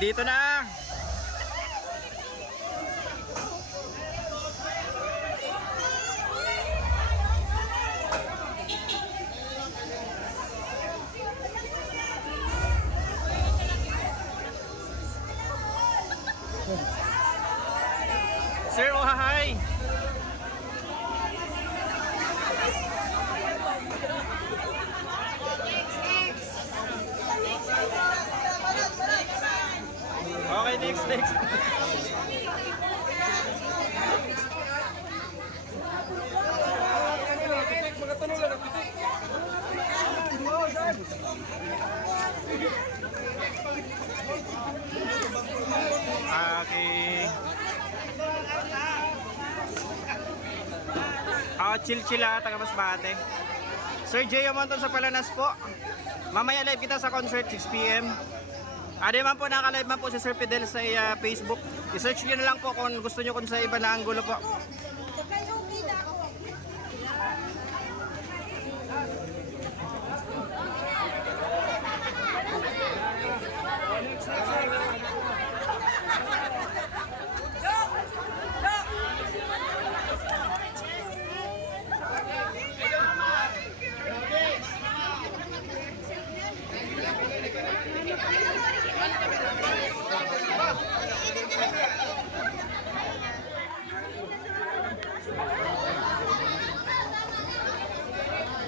Dito na. Sir, oh hi. Okay, next, next. Okay. Ah, chill chill ah, taga Masbate. Sir Jay Amonton sa Palanas po. Mamaya live kita sa concert 6pm. Ade man po nakalive man po si Sir Fidel sa ah, Facebook. I-search niyo na lang po kung gusto niyo kung sa iba na anggulo po.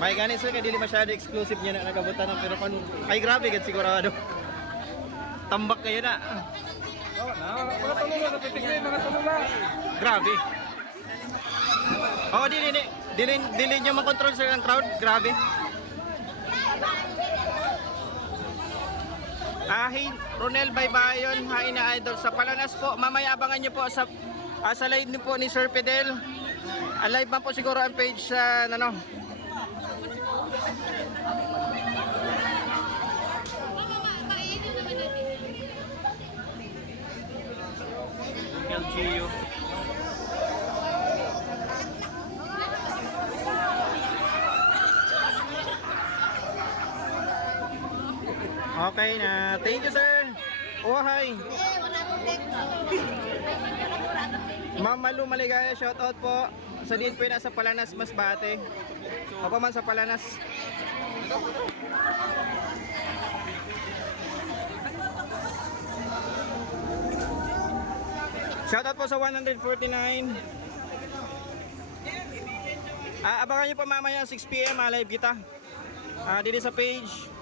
May ganit sir kay dili masyado exclusive niya na nagabutan ng pero kon ay grabe gid sigurado. Tambak kayo na. Mga tulula, napitigay, mga tulula. Grabe. Oo, dili dili dili dili niyo makontrol sir ang crowd. Grabe. Ah, hey, Ronel Baybayon, hi na idol sa Palanas po. Mamaya abangan niyo po sa ah, sa live niyo po ni Sir Fidel. Ah, live man po siguro ang page sa ano. LGU. Okay na. Thank you, sir. Oh, hi. Ma'am Malu Maligaya, shout out po. Sa din po nasa Palanas, Masbate. Ako man sa Palanas. Shout out po sa 149. Ah, abangan nyo po mamaya 6pm, ah, live kita. Ah, dito sa page.